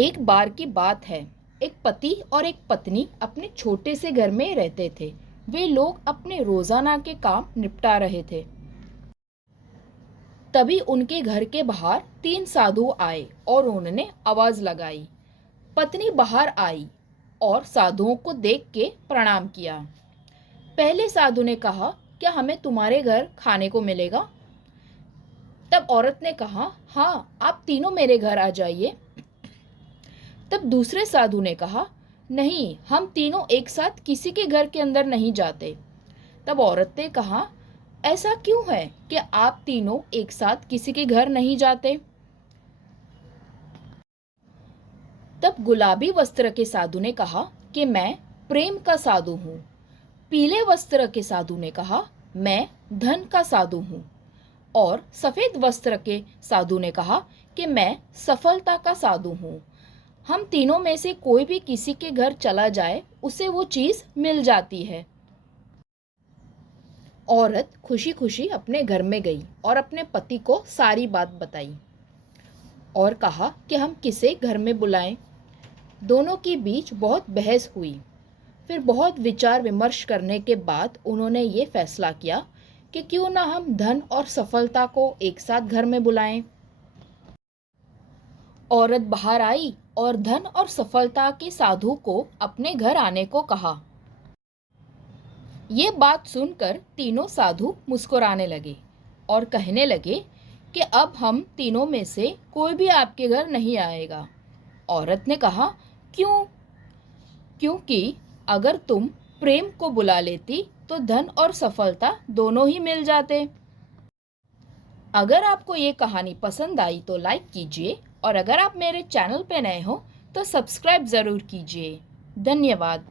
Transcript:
एक बार की बात है। एक पति और एक पत्नी अपने छोटे से घर में रहते थे। वे लोग अपने रोजाना के काम निपटा रहे थे। तभी उनके घर के बाहर तीन साधु आए और उन्होंने आवाज लगाई। पत्नी बाहर आई और साधुओं को देख के प्रणाम किया। पहले साधु ने कहा, क्या हमें तुम्हारे घर खाने को मिलेगा? तब औरत ने कहा, हाँ, आप तीनों मेरे घर आ जाइए। तब दूसरे साधु ने कहा, नहीं, हम तीनों एक साथ किसी के घर के अंदर नहीं जाते। तब औरत ने कहा, ऐसा क्यों है कि आप तीनों एक साथ किसी के घर नहीं जाते? तब गुलाबी वस्त्र के साधु ने कहा कि मैं प्रेम का साधु हूँ। पीले वस्त्र के साधु ने कहा, मैं धन का साधु हूँ। और सफेद वस्त्र के साधु ने कहा कि मैं सफलता का साधु हूँ। हम तीनों में से कोई भी किसी के घर चला जाए, उसे वो चीज मिल जाती है। औरत खुशी खुशी अपने घर में गई और अपने पति को सारी बात बताई और कहा कि हम किसे घर में बुलाएं। दोनों के बीच बहुत बहस हुई। फिर बहुत विचार विमर्श करने के बाद उन्होंने ये फैसला किया कि क्यों ना हम धन और सफलता को एक साथ घर में बुलाएं। औरत बाहर आई और धन और सफलता के साधु को अपने घर आने को कहा। ये बात सुनकर तीनों साधु मुस्कुराने लगे और कहने लगे कि अब हम तीनों में से कोई भी आपके घर नहीं आएगा। औरत ने कहा, क्यों? क्योंकि अगर तुम प्रेम को बुला लेती तो धन और सफलता दोनों ही मिल जाते। अगर आपको ये कहानी पसंद आई तो लाइक कीजिए और अगर आप मेरे चैनल पे नए हो तो सब्सक्राइब ज़रूर कीजिए। धन्यवाद।